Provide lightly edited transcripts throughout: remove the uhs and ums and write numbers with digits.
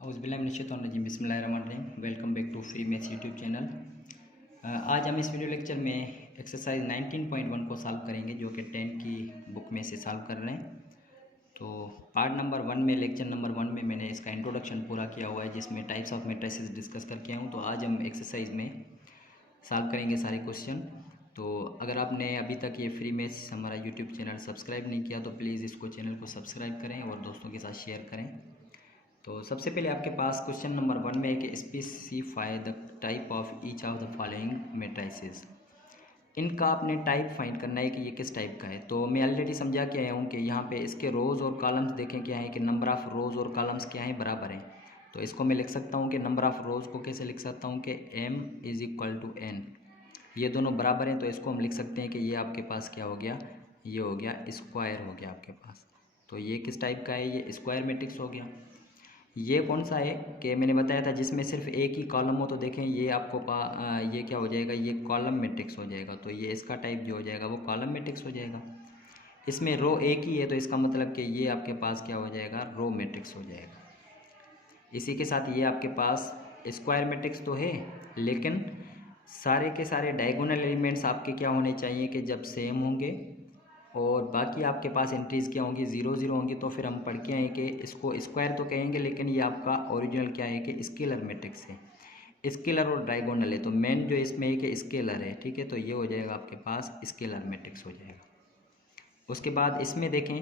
औज़ुबिल्लाहिमिनश्शैतानिर्रजीम बिस्मिल्लाहिर्रहमानिर्रहीम। Welcome back to free maths YouTube channel. आज हम इस वीडियो लेक्चर में एक्सरसाइज 19.1 को सॉल्व करेंगे, जो कि 10 की बुक में से सॉल्व कर रहे हैं। तो पार्ट नंबर 1 में, लेक्चर नंबर 1 में मैंने इसका इंट्रोडक्शन पूरा किया हुआ है, जिसमें टाइप्स ऑफ मैट्रिसेस डिस्कस करके आया हूँ। तो आज हम एक्सरसाइज में सॉल्व करेंगे सारे क्वेश्चन। तो अगर आपने अभी तक ये फ्री मैथ्स हमारा यूट्यूब चैनल सब्सक्राइब नहीं किया तो प्लीज़ इसको चैनल को सब्सक्राइब करें और दोस्तों के साथ शेयर करें। तो सबसे पहले आपके पास क्वेश्चन नंबर 1 में एक specify the type of each of the following matrices. इनका आपने टाइप फाइंड करना है कि ये किस टाइप का है। तो मैं ऑलरेडी समझा के आया हूँ कि यहाँ पे इसके रोज़ और कॉलम्स देखें क्या है कि नंबर ऑफ़ रोज़ और कॉलम्स क्या है, बराबर हैं। तो इसको मैं लिख सकता हूँ कि नंबर ऑफ़ रोज़ को कैसे लिख सकता हूँ कि m = n, ये दोनों बराबर हैं। तो इसको हम लिख सकते हैं कि ये आपके पास क्या हो गया, ये हो गया स्क्वायर हो गया आपके पास। तो ये किस टाइप का है, ये स्क्वायर मैट्रिक्स हो गया। ये कौन सा है कि मैंने बताया था जिसमें सिर्फ एक ही कॉलम हो। तो देखें ये आपको ये क्या हो जाएगा, ये कॉलम मैट्रिक्स हो जाएगा। तो ये इसका टाइप जो हो जाएगा वो कॉलम मैट्रिक्स हो जाएगा। इसमें रो एक ही है तो इसका मतलब कि ये आपके पास क्या हो जाएगा, रो मैट्रिक्स हो जाएगा। इसी के साथ ये आपके पास स्क्वायर मैट्रिक्स तो है, लेकिन सारे के सारे डायगोनल एलिमेंट्स आपके क्या होने चाहिए कि जब सेम होंगे और बाकी आपके पास एंट्रीज़ क्या होंगी, 0 0 होंगी। तो फिर हम पढ़ के आए कि इसको स्क्वायर तो कहेंगे, लेकिन ये आपका ओरिजिनल क्या है कि स्केलर मैट्रिक्स है। स्केलर और डायगोनल है, तो मेन जो इसमें है कि स्केलर है, ठीक है। तो ये हो जाएगा आपके पास स्केलर मैट्रिक्स हो जाएगा। उसके बाद इसमें देखें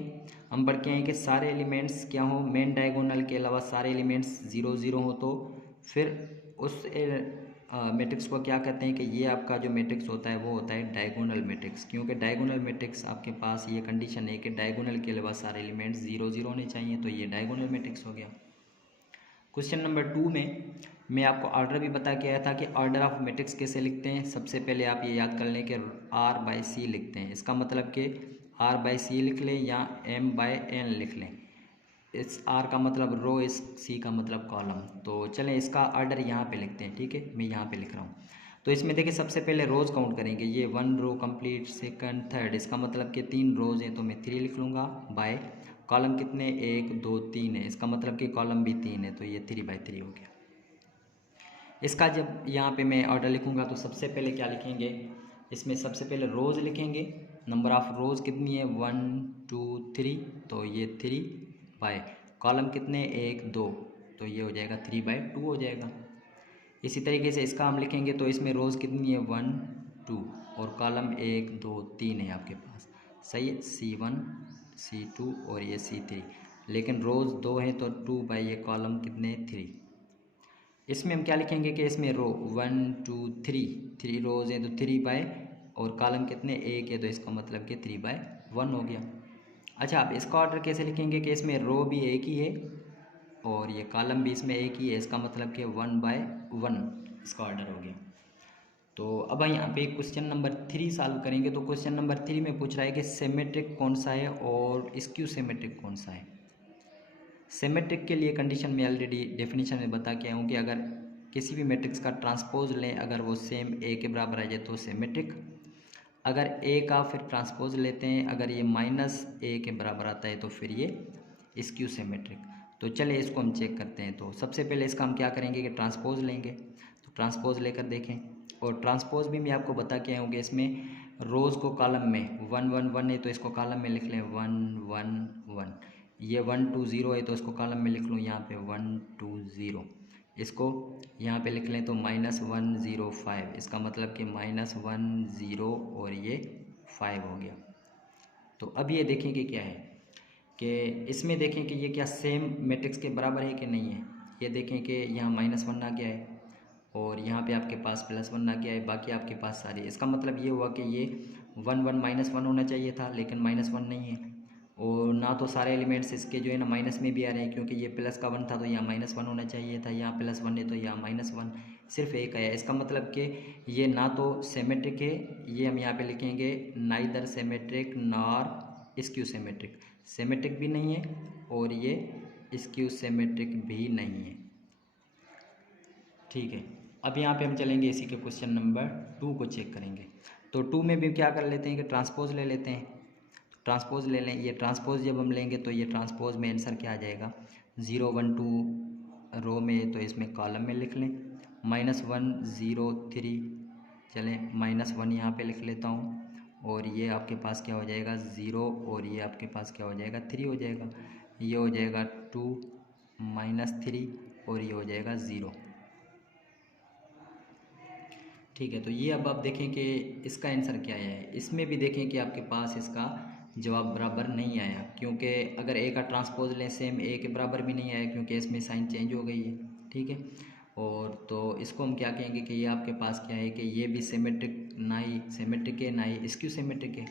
हम पढ़ के आए कि सारे एलिमेंट्स क्या हो, मेन डायगोनल के अलावा सारे एलिमेंट्स 0 0 हो। तो फिर उस मैट्रिक्स को क्या कहते हैं कि ये आपका जो मैट्रिक्स होता है वो होता है डायगोनल मैट्रिक्स। क्योंकि डायगोनल मैट्रिक्स आपके पास ये कंडीशन है कि डायगोनल के अलावा सारे एलिमेंट्स 0 0 होने चाहिए। तो ये डायगोनल मैट्रिक्स हो गया। क्वेश्चन नंबर 2 में मैं आपको ऑर्डर भी बता के आया था कि ऑर्डर ऑफ मैट्रिक्स कैसे लिखते हैं। सबसे पहले आप ये याद कर लें कि R/C लिखते हैं। इसका मतलब कि R/C लिख लें या M/N लिख लें। इस R का मतलब रो, इस C का मतलब कॉलम। तो चलें इसका ऑर्डर यहाँ पे लिखते हैं, ठीक है। मैं यहाँ पे लिख रहा हूँ। तो इसमें देखिए सबसे पहले रोज़ काउंट करेंगे। ये 1 रो कंप्लीट, सेकंड, थर्ड, इसका मतलब कि 3 रोज़ हैं तो मैं 3 लिख लूँगा। बाय कॉलम कितने, 1 2 3 है, इसका मतलब कि कॉलम भी 3 है। तो ये 3/3 हो गया। इसका जब यहाँ पे मैं ऑर्डर लिखूँगा तो सबसे पहले क्या लिखेंगे, इसमें सबसे पहले रोज़ लिखेंगे। नंबर ऑफ़ रोज़ कितनी है, 1 2 3, तो ये 3 बाय कॉलम कितने, 1 2, तो ये हो जाएगा 3/2 हो जाएगा। इसी तरीके से इसका हम लिखेंगे तो इसमें रोज़ कितनी है, 1 2 और कॉलम 1 2 3 है आपके पास, सही है। C1 C2 और ये C3, लेकिन रोज़ 2 हैं तो 2 बाई ये कॉलम कितने, 3। इसमें हम क्या लिखेंगे कि इसमें रो 1 2 3 रोज़ हैं तो 3 बाय और कॉलम कितने, 1 है, तो इसका मतलब कि 3/1 हो गया। अच्छा, आप इसका ऑर्डर कैसे लिखेंगे कि इसमें रो भी एक ही है और ये कॉलम भी इसमें एक ही है, इसका मतलब कि 1/1 इसका ऑर्डर हो गया। तो अब यहाँ पे क्वेश्चन नंबर 3 सॉल्व करेंगे। तो क्वेश्चन नंबर 3 में पूछ रहा है कि सिमेट्रिक कौन सा है और स्क्यू सिमेट्रिक कौन सा है। सिमेट्रिक के लिए कंडीशन में ऑलरेडी डेफिनेशन में बता के आया हूँ कि अगर किसी भी मैट्रिक्स का ट्रांसपोज लें, अगर वो सेम ए के बराबर आ जाए तो सिमेट्रिक। अगर ए का फिर ट्रांसपोज लेते हैं, अगर ये -a के बराबर आता है तो फिर ये स्क्यू सिमेट्रिक। तो चलिए इसको हम चेक करते हैं। तो सबसे पहले इसका हम क्या करेंगे कि ट्रांसपोज लेंगे। तो ट्रांसपोज लेकर देखें, और ट्रांसपोज भी मैं आपको बता के आया हूँ कि इसमें रोज़ को कॉलम में 1 1 1 है तो इसको कॉलम में लिख लें 1 1 1। ये 1 2 0 है तो इसको कॉलम में लिख लूँ यहाँ पे 1 2 0। इसको यहाँ पे लिख लें तो -1 0 5, इसका मतलब कि -1 0 और ये 5 हो गया। तो अब ये देखें कि क्या है कि इसमें देखें कि ये क्या सेम मैट्रिक्स के बराबर है कि नहीं है। ये देखें कि यहाँ -1 आ गया है और यहाँ पे आपके पास +1 आ गया है, बाकी आपके पास सारे। इसका मतलब ये हुआ कि ये 1 1 -1 होना चाहिए था, लेकिन -1 नहीं है। और ना तो सारे एलिमेंट्स इसके जो है ना माइनस में भी आ रहे हैं, क्योंकि ये प्लस का 1 था तो यहाँ -1 होना चाहिए था, यहाँ +1 है तो यहाँ -1 सिर्फ एक आया। इसका मतलब कि ये ना तो सिमेट्रिक है, ये हम यहाँ पे लिखेंगे neither symmetric nor skew symmetric. Symmetric भी नहीं है और ये स्क्यू सिमेट्रिक भी नहीं है, ठीक है। अब यहाँ पे हम चलेंगे इसी के क्वेश्चन नंबर 2 को चेक करेंगे। तो 2 में भी क्या कर लेते हैं कि ट्रांसपोज ले लेते हैं। ट्रांसपोज ले लें। ये ट्रांसपोज जब हम लेंगे तो ये ट्रांसपोज में आंसर क्या आ जाएगा, 0 1 2 रो है तो इसमें कॉलम में लिख लें -1 0 3। चलें -1 यहाँ पे लिख लेता हूँ और ये आपके पास क्या हो जाएगा 0 और ये आपके पास क्या हो जाएगा 3 हो जाएगा। ये हो जाएगा 2 -3 और ये हो जाएगा 0। ठीक है, तो ये अब आप देखें कि इसका आंसर क्या है। इसमें भी देखें कि आपके पास इसका जवाब बराबर नहीं आया, क्योंकि अगर ए का ट्रांसपोज लें सेम ए के बराबर भी नहीं आया, क्योंकि इसमें साइन चेंज हो गई है। ठीक है, और तो इसको हम क्या कहेंगे कि ये आपके पास क्या है कि ये भी सिमेट्रिक ना ही सिमेट्रिक है ना ही स्क्यू सिमेट्रिक है।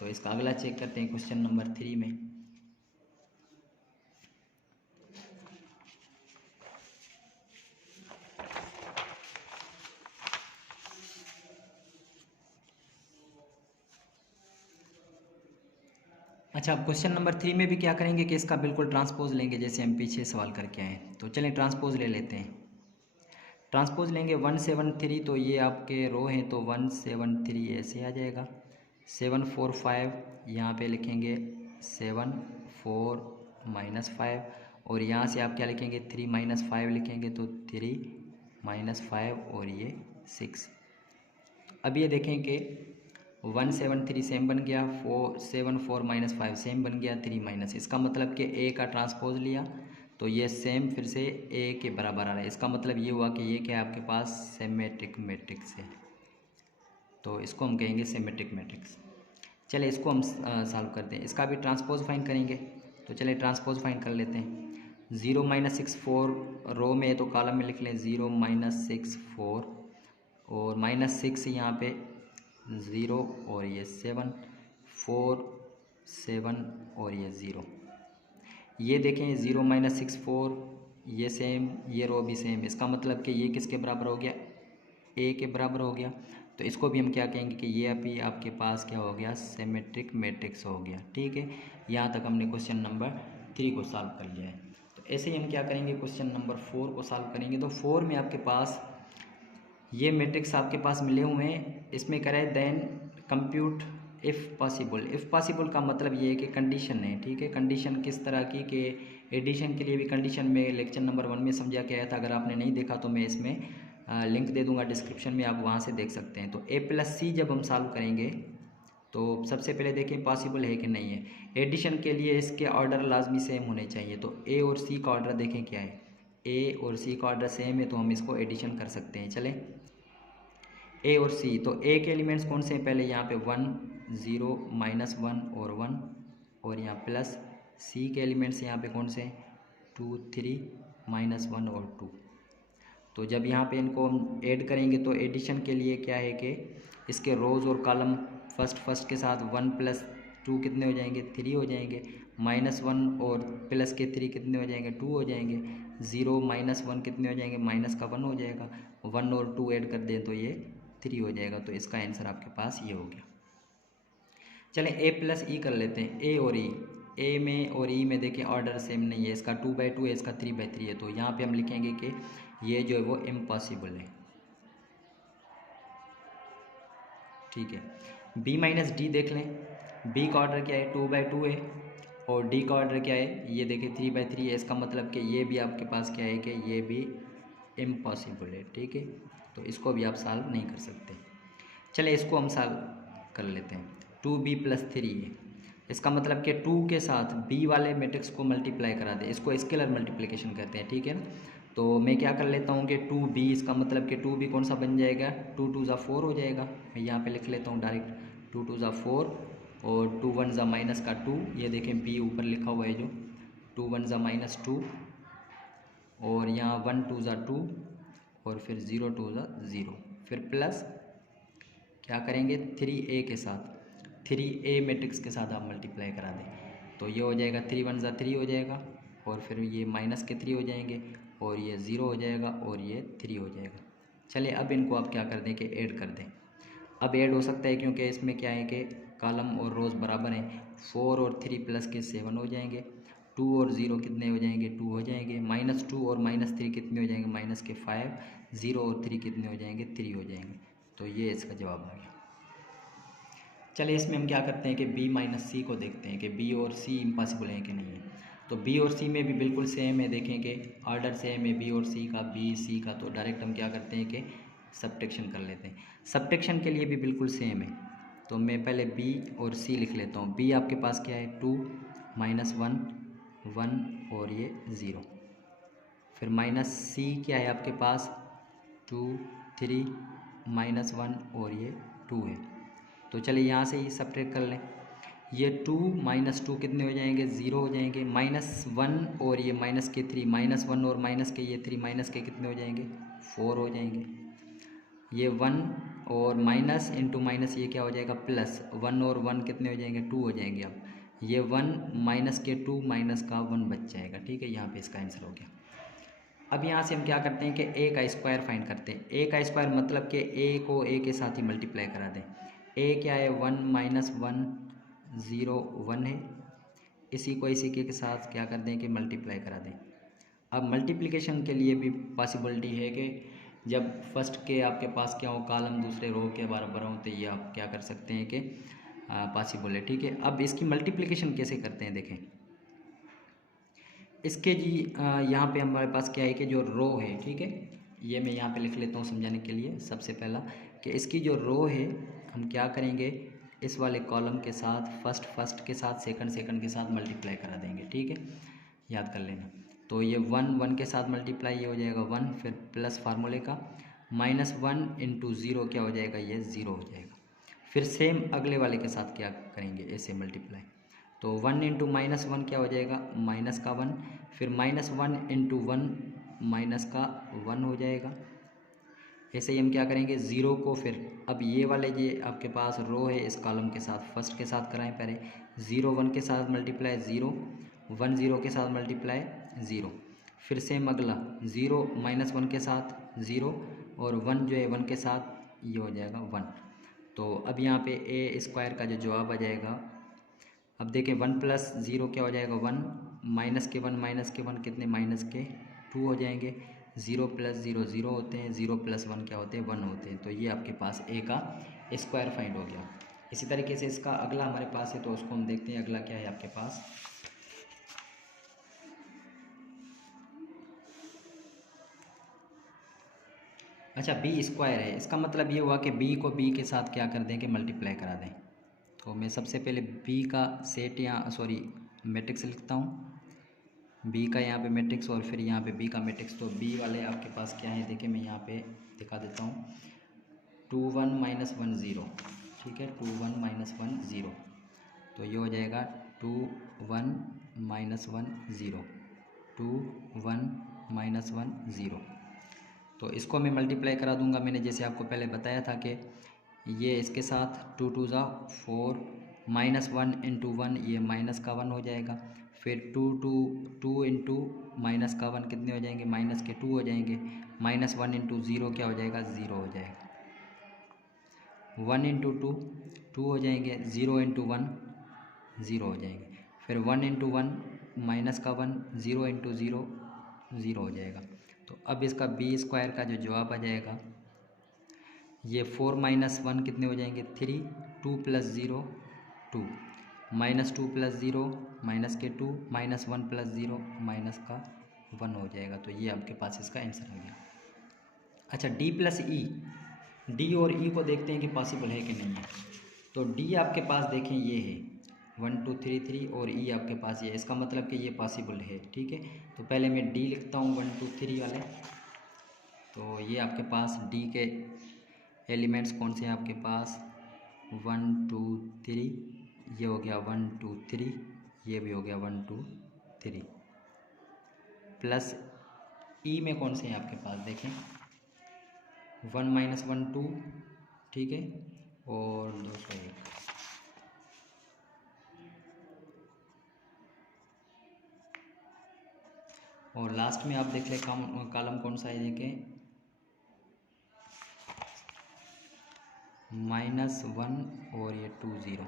तो इसका अगला चेक करते हैं क्वेश्चन नंबर 3 में। अच्छा, अब क्वेश्चन नंबर 3 में भी क्या करेंगे कि इसका बिल्कुल ट्रांसपोज लेंगे, जैसे हम पीछे सवाल करके आए। तो चलें ट्रांसपोज ले लेते हैं। ट्रांसपोज लेंगे 173, तो ये आपके रो हैं तो 173 ऐसे आ जाएगा। 745 यहाँ पे लिखेंगे 7 4 -5 और यहाँ से आप क्या लिखेंगे 3 -5 लिखेंगे तो 3 -5 और ये 6। अब ये देखें कि 173 सेम बन गया, 7 4 -5 सेम बन गया, 3 माइनस, इसका मतलब कि ए का ट्रांसपोज लिया तो ये सेम फिर से ए के बराबर आ रहा है। इसका मतलब ये हुआ कि ये क्या है आपके पास सिमेट्रिक मैट्रिक्स है, तो इसको हम कहेंगे सिमेट्रिक मैट्रिक्स। चले इसको हम सॉल्व करते हैं। इसका भी ट्रांसपोज फाइंड करेंगे, तो चले ट्रांसपोज फाइंड कर लेते हैं। 0 -6 4 रो में तो कॉलम में लिख लें 0 -6 4 और -6 यहाँ पे 0 और ये 7 4 7 और ये 0। ये देखें 0 -6 4 ये सेम, ये रो भी सेम, इसका मतलब कि ये किसके बराबर हो गया ए के बराबर हो गया। तो इसको भी हम क्या कहेंगे कि ये अभी आपके पास क्या हो गया सिमेट्रिक मैट्रिक्स हो गया। ठीक है, यहाँ तक हमने क्वेश्चन नंबर 3 को सॉल्व कर लिया है। तो ऐसे ही हम क्या करेंगे क्वेश्चन नंबर 4 को सॉल्व करेंगे। तो 4 में आपके पास ये मैट्रिक्स आपके पास मिले हुए हैं, इसमें करें then compute if possible. If possible का मतलब ये है कि कंडीशन है। ठीक है, कंडीशन किस तरह की कि एडिशन के लिए भी कंडीशन में लेक्चर नंबर 1 में समझा के आया था। अगर आपने नहीं देखा तो मैं इसमें लिंक दे दूंगा डिस्क्रिप्शन में, आप वहाँ से देख सकते हैं। तो a+c जब हम सॉल्व करेंगे तो सबसे पहले देखें पॉसिबल है कि नहीं है। एडिशन के लिए इसके ऑर्डर लाजमी सेम होने चाहिए, तो a और c का ऑर्डर देखें क्या है, a और c का ऑर्डर सेम है तो हम इसको एडिशन कर सकते हैं। चलें a और c, तो a के एलिमेंट्स कौन से हैं, पहले यहाँ पे 1 0 -1 और 1 और यहाँ प्लस c के एलिमेंट्स यहाँ पे कौन से 2 3 -1 और 2। तो जब यहाँ पे इनको हम ऐड करेंगे तो एडिशन के लिए क्या है कि इसके रोज़ और कॉलम फर्स्ट के साथ 1 + 2 कितने हो जाएंगे 3 हो जाएंगे, -1 और प्लस के 3 कितने हो जाएंगे 2 हो जाएंगे, 0 -1 कितने हो जाएंगे माइनस का 1 हो जाएगा, 1 और 2 ऐड कर दें तो ये 3 हो जाएगा। तो इसका आंसर आपके पास ये हो गया। चलें a+e कर लेते हैं। a और e, a में और e में देखें ऑर्डर सेम नहीं है, इसका 2/2 है, इसका 3/3 है, तो यहाँ पे हम लिखेंगे कि ये जो है वो इम्पॉसिबल है। ठीक है, b-d देख लें, b का ऑर्डर क्या है 2/2 है और d का ऑर्डर क्या है ये देखें 3/3 है, इसका मतलब कि ये भी आपके पास क्या है कि ये भी इम्पॉसिबल है। ठीक है, तो इसको भी आप सॉल्व नहीं कर सकते। चले इसको हम सॉल्व कर लेते हैं। 2b + 3 है, इसका मतलब कि 2 के साथ b वाले मैट्रिक्स को मल्टीप्लाई करा दें, इसको स्केलर मल्टीप्लिकेशन कहते हैं। ठीक है ना, तो मैं क्या कर लेता हूँ कि 2b, इसका मतलब कि 2b कौन सा बन जाएगा 2 2 ज़ा 4 हो जाएगा। मैं यहाँ पे लिख लेता हूँ डायरेक्ट 2 2 ज़ा 4 और 2 1 ज़ा -2, ये देखें b ऊपर लिखा हुआ है जो 2 1 ज़ा -2 और यहाँ 1 2 ज़ा 2 और फिर 0 2 ज़ा 0, फिर प्लस क्या करेंगे 3a के साथ, 3a मैट्रिक्स के साथ आप मल्टीप्लाई करा दें तो ये हो जाएगा 3 1 ज़ा 3 हो जाएगा और फिर ये माइनस के 3 हो जाएंगे और ये 0 हो जाएगा और ये 3 हो जाएगा। चलिए अब इनको आप क्या कर दें कि ऐड कर दें। अब ऐड हो सकता है क्योंकि इसमें क्या है कि कॉलम और रोज़ बराबर हैं। 4 और 3 प्लस के 7 हो जाएंगे, 2 और 0 कितने हो जाएंगे 2 हो जाएंगे, -2 और -3 कितने हो जाएंगे माइनस के 5, 0 और 3 कितने हो जाएंगे 3 हो जाएंगे। तो ये इसका जवाब आ गया। चलिए इसमें हम क्या करते हैं कि b - c को देखते हैं कि b और c इम्पॉसिबल है कि नहीं है। तो बी और सी में भी बिल्कुल सेम है, देखें कि ऑर्डर सेम है बी और सी का, बी सी का, तो डायरेक्ट हम क्या करते हैं कि सब्ट्रैक्शन कर लेते हैं। सब्ट्रैक्शन के लिए भी बिल्कुल सेम है, तो मैं पहले बी और सी लिख लेता हूँ। बी आपके पास क्या है 2 माइनस 1 1 और ये 0। फिर माइनस सी क्या है आपके पास 2 3 माइनस 1 और ये 2 है। तो चलिए यहाँ से ही सब्ट्रैक्ट कर लें। ये 2 माइनस 2 कितने हो जाएंगे 0 हो जाएंगे। माइनस 1 और ये माइनस के 3, माइनस 1 और माइनस के ये 3, माइनस के कितने हो जाएंगे 4 हो जाएंगे। ये 1 और माइनस इंटू माइनस ये क्या हो जाएगा प्लस, 1 और 1 कितने हो जाएंगे 2 हो जाएंगे। अब ये 1 माइनस के 2 माइनस का 1 बच जाएगा, ठीक है। यहाँ पे इसका आंसर हो गया। अब यहाँ से हम क्या करते हैं कि ए का स्क्वायर फाइंड करते हैं। ए का स्क्वायर मतलब कि ए को ए के साथ ही मल्टीप्लाई करा दें। ए क्या है 1 माइनस 1 0 1 है, इसी को इसी के साथ क्या कर दें कि मल्टीप्लाई करा दें। अब मल्टीप्लिकेशन के लिए भी पॉसिबिलिटी है कि जब फर्स्ट के आपके पास क्या हो कॉलम दूसरे रो के बराबर हो, तो ये आप क्या कर सकते हैं कि पॉसिबल है, ठीक है। अब इसकी मल्टीप्लिकेशन कैसे करते हैं देखें। इसके जी यहाँ पे हमारे पास क्या है कि जो रो है, ठीक है, ये मैं यहाँ पे लिख लेता हूँ समझाने के लिए। सबसे पहला कि इसकी जो रो है हम क्या करेंगे इस वाले कॉलम के साथ फर्स्ट के साथ सेकंड के साथ मल्टीप्लाई करा देंगे, ठीक है, याद कर लेना। तो ये 1 के साथ मल्टीप्लाई ये हो जाएगा 1, फिर प्लस फार्मूले का माइनस 1 इंटू 0 क्या हो जाएगा ये 0 हो जाएगा। फिर सेम अगले वाले के साथ क्या करेंगे ऐसे मल्टीप्लाई, तो 1 इंटू माइनस 1 क्या हो जाएगा माइनस का 1, फिर माइनस 1 इंटू 1 माइनस का 1 हो जाएगा। ऐसे ही हम क्या करेंगे 0 को, फिर अब ये वाले ये आपके पास रो है इस कॉलम के साथ फर्स्ट के साथ कराएं पहले। 0 1 के साथ मल्टीप्लाई 0, 1 0 के साथ मल्टीप्लाई 0, फिर सेम अगला 0 माइनस 1 के साथ 0 और 1 जो है 1 के साथ ये हो जाएगा 1। तो अब यहाँ पे ए स्क्वायर का जो जवाब आ जाएगा, अब देखें 1 प्लस 0 क्या हो जाएगा 1, माइनस के 1 कितने माइनस के 2 हो जाएंगे। 0 प्लस 0 0 होते हैं, 0 प्लस 1 क्या होते हैं 1 होते हैं। तो ये आपके पास ए का स्क्वायर फाइंड हो गया। इसी तरीके से इसका अगला हमारे पास है, तो उसको हम देखते हैं अगला क्या है आपके पास। अच्छा बी स्क्वायर है, इसका मतलब ये हुआ कि बी को बी के साथ क्या कर दें कि मल्टीप्लाई करा दें। तो मैं सबसे पहले बी का सेट या मैट्रिक्स लिखता हूँ, बी का यहाँ पे मैट्रिक्स और फिर यहाँ पे बी का मैट्रिक्स। तो बी वाले आपके पास क्या है देखिए, मैं यहाँ पे दिखा देता हूँ 2 1 माइनस 1 0, ठीक है, 2 1 माइनस 1 0। तो ये हो जाएगा 2 1 माइनस 1 0, 2 1 माइनस 1 0। तो इसको मैं मल्टीप्लाई करा दूंगा, मैंने जैसे आपको पहले बताया था कि ये इसके साथ 2 2 ज़ा 4, माइनस 1 इंटू 1 ये माइनस का 1 हो जाएगा। फिर 2 इंटू माइनस का 1 कितने हो जाएंगे माइनस के 2 हो जाएंगे। माइनस 1 इंटू 0 क्या हो जाएगा 0 हो जाएगा। 1 इंटू 2 2 हो जाएंगे, 0 इंटू 1 0 हो जाएंगे। फिर 1 इंटू 1 माइनस का 1, 0 इंटू 0 0 हो जाएगा। तो अब इसका बी स्क्वायर का जो जवाब आ जाएगा ये 4 माइनस 1 कितने हो जाएंगे 3, 2 प्लस 0 2, माइनस 2 प्लस 0 माइनस के 2, माइनस 1 प्लस 0 माइनस का 1 हो जाएगा। तो ये आपके पास इसका आंसर आ गया। अच्छा डी प्लस ई, डी और ई को देखते हैं कि पॉसिबल है कि नहीं है। तो डी आपके पास देखें ये है 1 2 3 3 और ई आपके पास ये है, इसका मतलब कि ये पॉसिबल है, ठीक है। तो पहले मैं डी लिखता हूँ 1 2 3 वाले। तो ये आपके पास डी के एलिमेंट्स कौन से हैं आपके पास 1 2 3, ये हो गया 1 2 3, ये भी हो गया 1 2 3। प्लस ई में कौन से हैं आपके पास देखें 1 माइनस 1 2, ठीक है, और 201। और लास्ट में आप देख लें कॉलम कौन सा है देखें -1 और ये 2 0।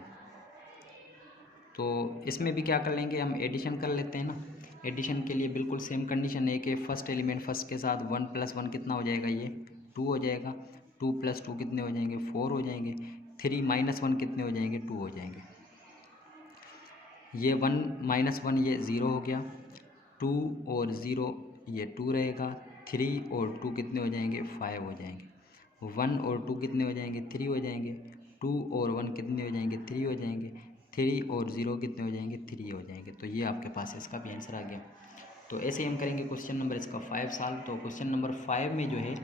तो इसमें भी क्या कर लेंगे हम एडिशन कर लेते हैं ना। एडिशन के लिए बिल्कुल सेम कंडीशन है कि फर्स्ट एलिमेंट फर्स्ट के साथ 1 प्लस 1 कितना हो जाएगा ये 2 हो जाएगा, 2 प्लस 2 कितने हो जाएंगे 4 हो जाएंगे, 3 माइनस 1 कितने हो जाएंगे 2 हो जाएंगे। ये 1 -1 ये 0 हो गया, 2 और 0 ये 2 रहेगा, 3 और 2 कितने हो जाएंगे 5 हो जाएंगे, 1 और 2 कितने हो जाएंगे 3 हो जाएंगे, 2 और 1 कितने हो जाएंगे 3 हो जाएंगे, 3 और 0 कितने हो जाएंगे 3 हो जाएंगे। तो ये आपके पास इसका भी आंसर आ गया। तो ऐसे ही हम करेंगे क्वेश्चन नंबर इसका 5 साल। तो क्वेश्चन नंबर 5 में जो है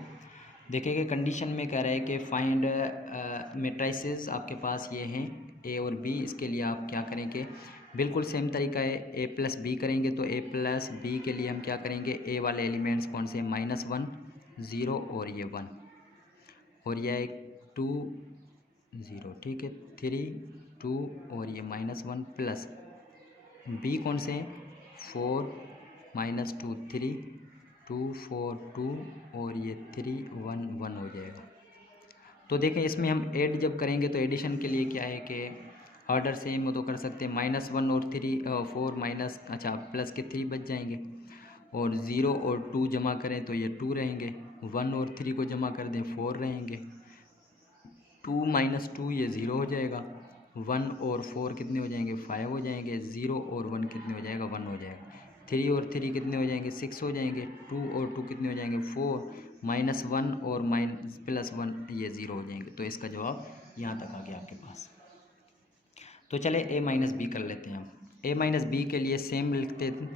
देखिए कंडीशन में कह रहा है कि फाइंड मेट्राइसेस आपके पास ये हैं ए और बी। इसके लिए आप क्या करेंगे, बिल्कुल सेम तरीका है, ए प्लस बी करेंगे। तो ए प्लस बी के लिए हम क्या करेंगे, ए वाले एलिमेंट्स कौन से, -1 0 और ये 1 और यह 2 0, ठीक है, 3 2 और ये -1 प्लस बी कौन से हैं 4 -2 3 2 4 2 और ये 3 1 1 हो जाएगा। तो देखें इसमें हम ऐड जब करेंगे तो एडिशन के लिए क्या है कि ऑर्डर सेम हो तो कर सकते हैं, -1 और 3 4 माइनस अच्छा प्लस के 3 बच जाएंगे, और 0 और 2 जमा करें तो ये 2 रहेंगे, 1 और 3 को जमा कर दें 4 रहेंगे, 2 - 2 ये 0 हो जाएगा, 1 और 4 कितने हो जाएंगे 5 हो जाएंगे, 0 और 1 कितने हो जाएगा 1 हो जाएगा, 3 और 3 कितने हो जाएंगे 6 हो जाएंगे, 2 और 2 कितने हो जाएंगे 4, -1 और +1 ये 0 हो जाएंगे। तो इसका जवाब यहाँ तक आ गया आपके पास। तो चले a - b कर लेते हैं हम। a - b के लिए सेम लिखते हैं,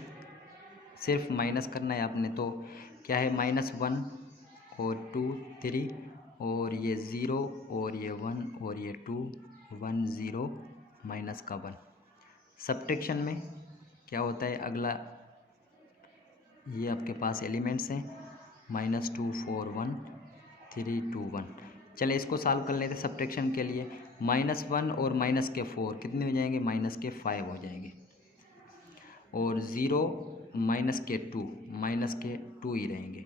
सिर्फ माइनस करना है आपने। तो क्या है -1 और 2 3 और ये 0 और ये 1 और ये 2 1 0 माइनस का 1। सब्ट्रैक्शन में क्या होता है, अगला ये आपके पास एलिमेंट्स हैं -2 4 1 3 2 1। चले इसको सॉल्व कर लेते हैं सब्ट्रैक्शन के लिए। -1 और -4 कितने हो जाएंगे -5 हो जाएंगे, और 0 -2 ही रहेंगे,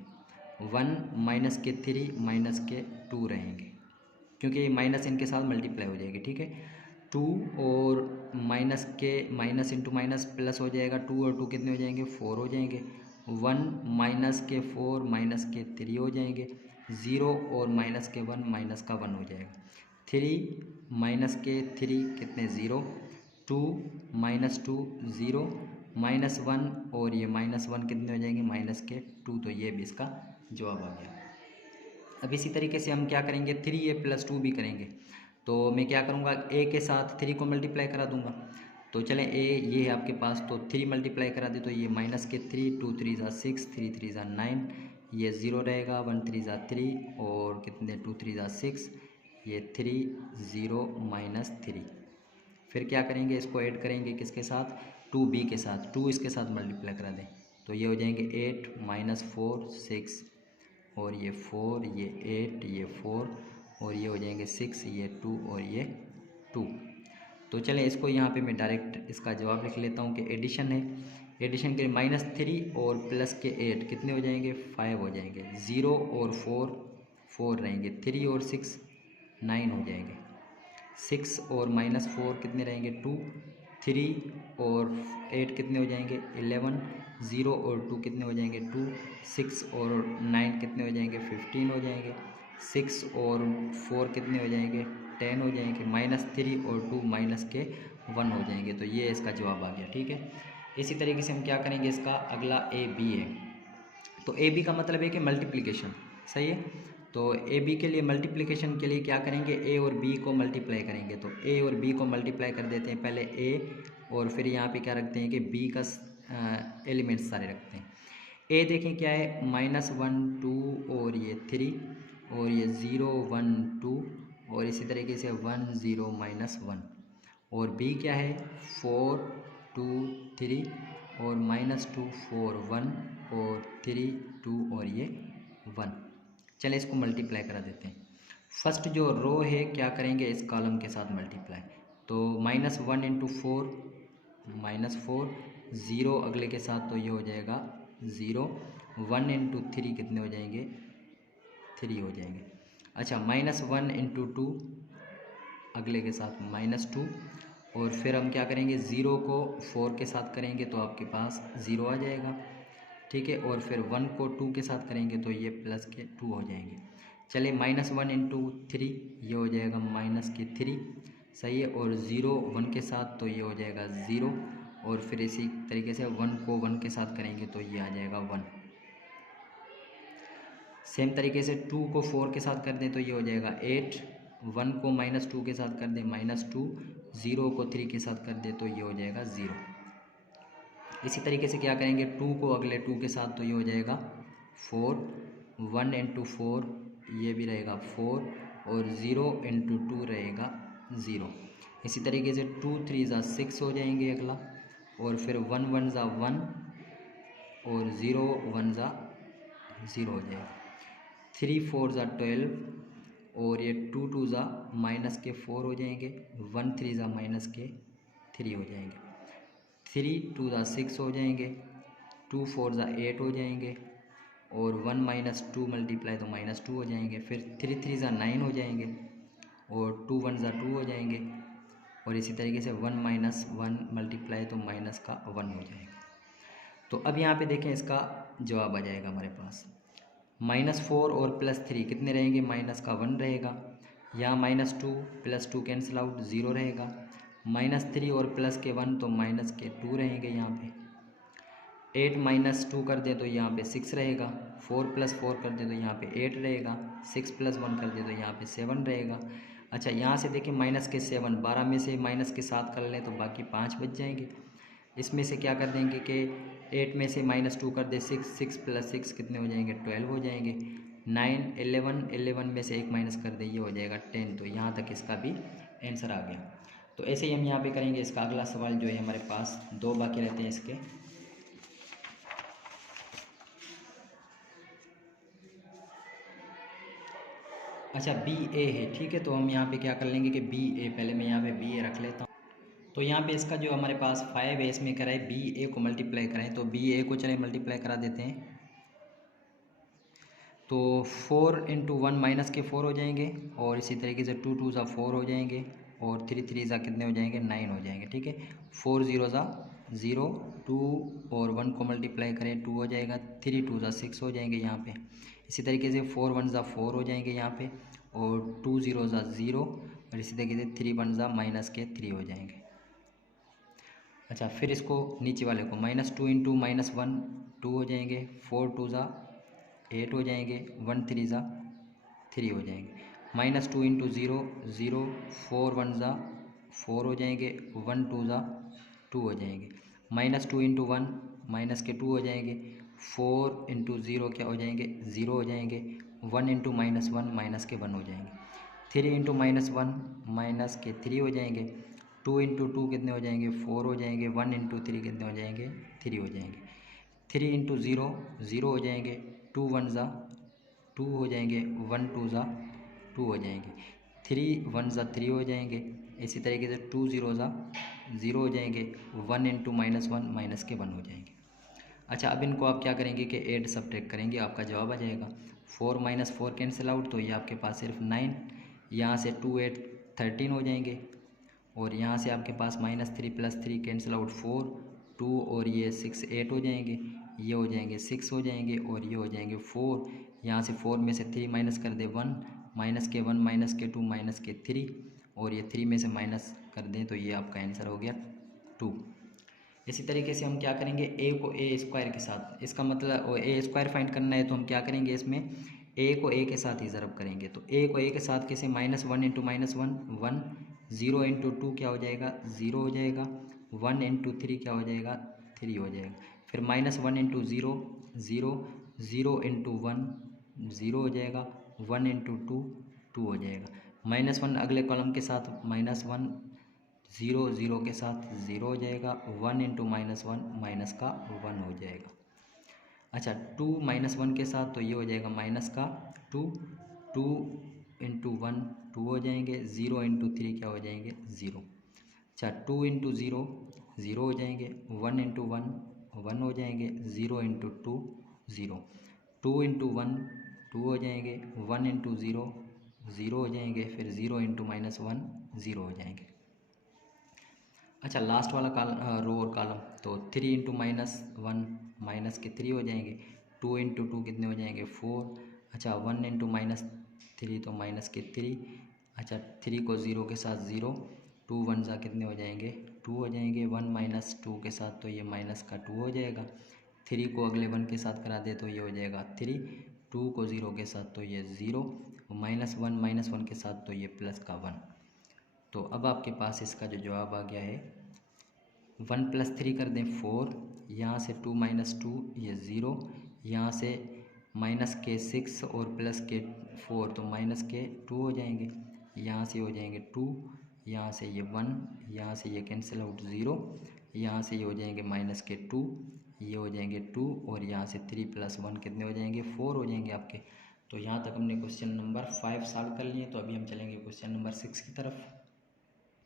1 -3 -2 रहेंगे, क्योंकि ये माइनस इनके साथ मल्टीप्लाई हो जाएगी, ठीक है। 2 और माइनस इंटू माइनस प्लस हो जाएगा, 2 और 2 कितने हो जाएंगे 4 हो जाएंगे, 1 -4 -3 हो जाएंगे, 0 और -1 -1 हो जाएगा, 3 -3 कितने 0, 2 -2 0 -1 और ये -1 कितने हो जाएंगे -2। तो ये भी इसका जवाब आ गया। अब इसी तरीके से हम क्या करेंगे 3a + 2 भी करेंगे। तो मैं क्या करूँगा, a के साथ 3 को मल्टीप्लाई करा दूँगा। तो चलें a ये है आपके पास, तो 3 मल्टीप्लाई करा दे तो ये -3 2 3 = 6 3 3 = 9, ये 0 रहेगा, 1 3 = 3 और कितने 2 3 = 6, ये 3 0 -3। फिर क्या करेंगे, इसको ऐड करेंगे किसके साथ 2b के साथ, 2 इसके साथ मल्टीप्लाई करा दें तो ये हो जाएंगे 8 -4 6 और ये 4 ये 8 ये 4 और ये हो जाएंगे 6 ये 2 और ये 2। तो चलें इसको यहाँ पे मैं डायरेक्ट इसका जवाब लिख लेता हूँ कि एडिशन है। एडिशन के लिए -3 और प्लस के 8 कितने हो जाएंगे 5 हो जाएंगे, 0 और 4 रहेंगे, 3 और 6 9 हो जाएंगे, 6 और -4 कितने रहेंगे 2, 3 और 8 कितने हो जाएंगे 11, 0 और 2 कितने हो जाएंगे 2, 6 और 9 कितने हो जाएंगे 15 हो जाएंगे, 6 और 4 कितने हो जाएंगे 10 हो जाएंगे, -3 और 2 -1 हो जाएंगे। तो ये इसका जवाब आ गया, ठीक है। इसी तरीके से हम क्या करेंगे, इसका अगला ए बी है। तो ए बी का मतलब है कि मल्टीप्लिकेशन, सही है। तो ए बी के लिए मल्टीप्लिकेशन के लिए क्या करेंगे, ए और बी को मल्टीप्लाई करेंगे। तो ए और बी को मल्टीप्लाई कर देते हैं, पहले ए और फिर यहाँ पे क्या रखते हैं कि बी का एलिमेंट्स सारे रखते हैं। ए देखें क्या है -1 2 और ये 3 और ये 0 1 2 और इसी तरीके से 1 0 -1, और बी क्या है 4 2 3 और -2 4 1 और 3 2 और ये 1। चलें इसको मल्टीप्लाई करा देते हैं। फर्स्ट जो रो है क्या करेंगे, इस कॉलम के साथ मल्टीप्लाई। तो -1 × 4 -4, 0 अगले के साथ तो ये हो जाएगा 0, 1 × 3 कितने हो जाएंगे 3 हो जाएंगे। अच्छा -1 × 2 अगले के साथ -2, और फिर हम क्या करेंगे 0 को 4 के साथ करेंगे तो आपके पास 0 आ जाएगा, ठीक है। और फिर 1 को 2 के साथ करेंगे तो ये +2 हो जाएंगे। चलिए -1 × 3 ये हो जाएगा -3, सही है। और 0 1 के साथ तो ये हो जाएगा 0 और फिर इसी तरीके से 1 को 1 के साथ करेंगे तो ये आ जाएगा 1। सेम तरीके से 2 को 4 के साथ कर दें तो ये हो जाएगा 8। 1 को -2 के साथ कर दें -2। 0 को 3 के साथ कर दें तो ये हो जाएगा 0। इसी तरीके से क्या करेंगे 2 को अगले 2 के साथ तो ये हो जाएगा 4। 1 × 4 ये भी रहेगा 4 और 0 × 2 रहेगा 0। इसी तरीके से 2 3 ज़ा 6 हो जाएंगे अगला, और फिर 1 1 ज़ा 1 और 0 1 ज़ा 0 हो जाएगा। 3 4 ज़ा 12 और ये 2 2 ज़ा -4 हो जाएंगे। 1 3 ज़ा -3 हो जाएंगे। 3 2 ज़ा 6 हो जाएंगे। 2 4 ज़ा 8 हो जाएंगे और 1 -2 मल्टीप्लाई तो -2 हो जाएंगे। फिर 3 3 ज़ा 9 हो जाएंगे और 2 1 ज़ा 2 हो जाएंगे, और इसी तरीके से 1 -1 मल्टीप्लाई तो माइनस का 1 हो जाएगा। तो अब यहाँ पे देखें इसका जवाब आ जाएगा हमारे पास। -4 और +3 कितने रहेंगे, माइनस का 1 रहेगा। यहाँ -2 +2 कैंसिल आउट 0 रहेगा। -3 और प्लस के 1 तो माइनस के 2 रहेंगे यहाँ पे। 8 -2 कर दें तो यहाँ पे 6 रहेगा। 4 + 4 कर दें तो यहाँ पे 8 रहेगा। 6 + 1 कर दें तो यहाँ पे 7 रहेगा। अच्छा, यहाँ से देखिए -7, 12 में से -7 कर लें तो बाकी 5 बच जाएंगे। इसमें से क्या कर देंगे कि 8 में से -2 कर दे 6, 6 + 6 कितने हो जाएंगे, 12 हो जाएंगे। 9 11, 11 में से 1 माइनस कर दे ये हो जाएगा 10। तो यहाँ तक इसका भी आंसर आ गया। तो ऐसे ही हम यहाँ पे करेंगे। इसका अगला सवाल जो है हमारे पास 2 बाकी रहते हैं इसके। अच्छा, BA है, ठीक है। तो हम यहाँ पे क्या कर लेंगे कि BA, पहले मैं यहाँ पे BA रख लेता हूँ। तो यहाँ पे इसका जो हमारे पास 5 है, इसमें कराए BA को मल्टीप्लाई कराएं तो BA को चले मल्टीप्लाई करा देते हैं। तो 4 × 1 -4 हो जाएंगे, और इसी तरीके से 2 2 ज़ा 4 हो जाएंगे, और 3 3 ज़ा कितने हो जाएंगे, 9 हो जाएंगे, ठीक है। 4 0 ज़ा 0, 2 और 1 को मल्टीप्लाई करें 2 हो जाएगा। 3 2 ज़ा 6 हो जाएंगे यहाँ पे। इसी तरीके से 4 1 ज़ा 4 हो जाएंगे यहाँ पे, और 2 0 ज़ा 0, और इसी तरीके से 3 1 ज़ा -3 हो जाएंगे। अच्छा, फिर इसको नीचे वाले को -2 × -1 2 हो जाएंगे। 4 2 ज़ा 8 हो जाएंगे। 1 3 ज़ा 3 हो जाएंगे। -2 × 0 0, 4 1 ज़ा 4 हो जाएंगे। 1 2 ज़ा 2 हो जाएंगे। -2 × 1 -2 हो जाएंगे। 4 × 0 क्या हो जाएंगे, 0 हो जाएंगे। 1 × -1 -1 हो जाएंगे। 3 × -1 -3 हो जाएंगे। 2 × 2 कितने हो जाएंगे, 4 हो जाएंगे। 1 × 3 कितने हो जाएंगे, 3 हो जाएंगे। 3 × 0 0 हो जाएंगे। 2 1 ज़ा 2 हो जाएंगे। 1 2 ज़ा 2 हो जाएंगे। 3 1 ज़ा 3 हो जाएंगे। इसी तरीके से 2 0 ज़ा 0 हो जाएंगे। 1 × -1 हो जाएंगे। अच्छा, अब इनको आप क्या करेंगे कि ऐड सब्ट्रैक्ट करेंगे, आपका जवाब आ जाएगा। 4 -4 कैंसिल आउट तो ये आपके पास सिर्फ 9। यहाँ से 2 8 13 हो जाएंगे, और यहाँ से आपके पास -3 + 3 कैंसिल आउट 4 2, और ये 6 8 हो जाएंगे। ये हो जाएंगे 6 हो जाएंगे, और ये हो जाएंगे 4। यहाँ से 4 में से 3 माइनस कर दे 1, -1 -2 -3, और ये 3 में से माइनस कर दें तो ये आपका आंसर हो गया 2। इसी तरीके से हम क्या करेंगे, a को a² के साथ, इसका मतलब a² फाइंड करना है तो हम क्या करेंगे, इसमें a को a के साथ ही ज़रब करेंगे। तो a को a के साथ कैसे, -1 × -1 1, 0 × 2 क्या हो जाएगा, 0 हो जाएगा। 1 × 3 क्या हो जाएगा, 3 हो जाएगा। फिर -1 × 0 0, 0 × 1 0 हो जाएगा। 1 × 2 2 हो जाएगा। -1 अगले कॉलम के साथ, -1 0 0 के साथ 0 हो जाएगा। 1 × -1 माइनस का 1 हो जाएगा। अच्छा, 2 -1 के साथ तो ये हो जाएगा -2, 2 × 1 2 हो जाएंगे। 0 × 3 क्या हो जाएंगे, 0। अच्छा, 2 × 0 0 हो जाएंगे। 1 × 1 1 हो जाएंगे। 0 × 2 0, 2 × 1 2 हो जाएंगे। 1 × 0 0 हो जाएंगे। फिर 0 × -1 0 हो जाएंगे। अच्छा, लास्ट वाला रो और कॉलम, तो 3 × -1 -3 हो जाएंगे। 2 × 2 कितने हो जाएंगे, 4। अच्छा, 1 × -3 तो -3। अच्छा, 3 को 0 के साथ 0, 2 1 ज़ा कितने हो जाएंगे, 2 हो जाएंगे, 1 माइनस 2 के साथ तो ये माइनस का 2 हो जाएगा, 3 को अगले 1 के साथ करा दे तो ये हो जाएगा 3, 2 को 0 के साथ तो ये 0, माइनस 1 के साथ तो ये प्लस का 1। तो अब आपके पास इसका जो जवाब आ गया है 1 + 3 कर दें 4, यहाँ से 2 - 2 ये 0, यहाँ से माइनस के 6 और प्लस के 4 तो माइनस के 2 हो जाएंगे, यहाँ से हो जाएंगे 2, यहाँ से ये 1, यहाँ से ये कैंसिल आउट 0, यहाँ से ये हो जाएंगे माइनस के 2, ये हो जाएंगे 2 और यहाँ से 3 + 1 कितने हो जाएंगे 4 हो जाएंगे आपके। तो यहाँ तक हमने क्वेश्चन नंबर 5 सॉल्व कर लिए। तो अभी हम चलेंगे क्वेश्चन नंबर 6 की तरफ।